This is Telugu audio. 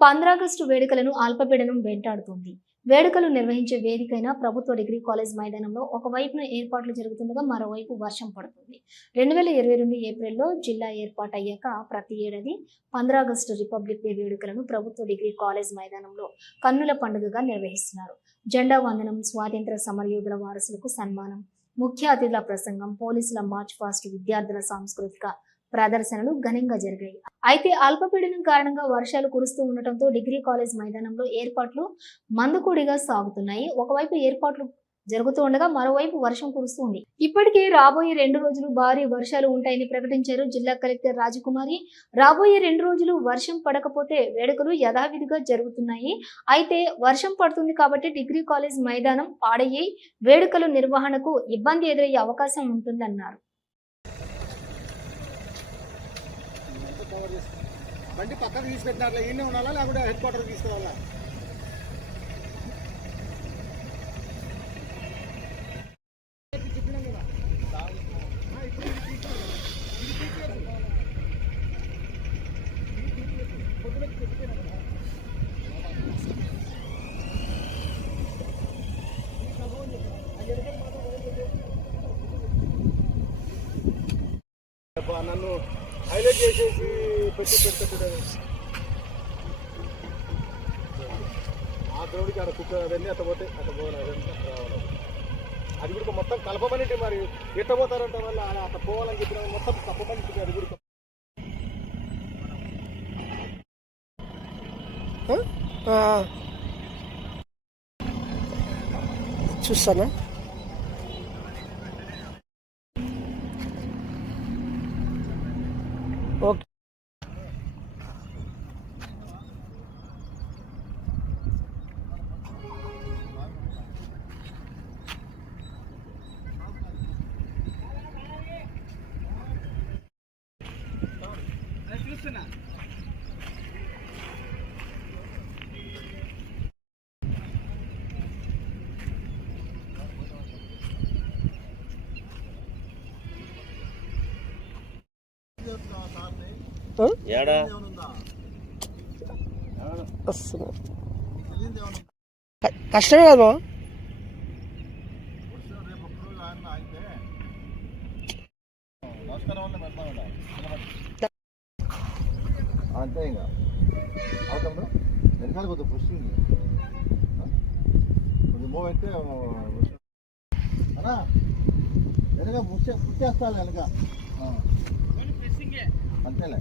పంద్రాగస్టు వేడుకలను అల్పపీడనం వెంటాడుతోంది. వేడుకలు నిర్వహించే వేదికైన ప్రభుత్వ డిగ్రీ కాలేజ్ మైదానంలో ఒకవైపున ఏర్పాట్లు జరుగుతుండగా మరోవైపు వర్షం పడుతుంది. రెండు వేల ఇరవై రెండు ఏప్రిల్లో జిల్లా ఏర్పాటయ్యాక ప్రతి ఏడాది పంద్రాగస్టు రిపబ్లిక్ డే వేడుకలను ప్రభుత్వ డిగ్రీ కాలేజ్ మైదానంలో కన్నుల పండుగగా నిర్వహిస్తున్నారు. జెండా వందనం స్వాతంత్ర సమరయోధుల వారసులకు సన్మానం ముఖ్య అతిథుల ప్రసంగం పోలీసుల మార్చ్ పాస్ట్ విద్యార్థుల సాంస్కృతిక ప్రదర్శనలు ఘనంగా జరిగాయి. అయితే అల్పపీడనం కారణంగా వర్షాలు కురుస్తూ ఉండటంతో డిగ్రీ కాలేజ్ మైదానంలో ఏర్పాట్లు మందుకూడిగా సాగుతున్నాయి. ఒకవైపు ఏర్పాట్లు జరుగుతూ ఉండగా మరోవైపు వర్షం కురుస్తుంది ఇప్పటికే రాబోయే రెండు రోజులు భారీ వర్షాలు ఉంటాయని ప్రకటించారు జిల్లా కలెక్టర్ రాజకుమారి. రాబోయే రెండు రోజులు వర్షం పడకపోతే వేడుకలు యథావిధిగా జరుగుతున్నాయి. అయితే వర్షం పడుతుంది కాబట్టి డిగ్రీ కాలేజ్ మైదానం పాడయ్యి వేడుకలు నిర్వహణకు ఇబ్బంది ఎదురయ్యే అవకాశం ఉంటుందన్నారు. బండి పక్కకు తీసి పెట్టినట్లే ఈయనే ఉండాలా లేకుంటే హెడ్ క్వార్టర్ తీసుకురావాలా నన్ను హైలైట్ చేసేసి పెట్టి పెడితే ఆ గ్రౌండ్కి అక్కడ కుక్క అవన్నీ అట్ట పోతే అట్ట పోవాలి అదంతా రావాలి. అది కూడా మొత్తం కలపమని మరి ఎట్ట పోతారంట వల్ల అట్ట పోవాలని చెప్పిన మొత్తం కప్పమని అది కూడా. చూస్తానా? ఓకే ఆ? వస్తున్నా కష్టమే కదా అంతే ఇంకా అవుతాం వెనకాల కొద్దిగా పుష్టింగ్ కొద్దిగా మూవ్ అయితే అన్నా వెనక పుష్ పుష్ చేస్తాను వెనక. అంతేలే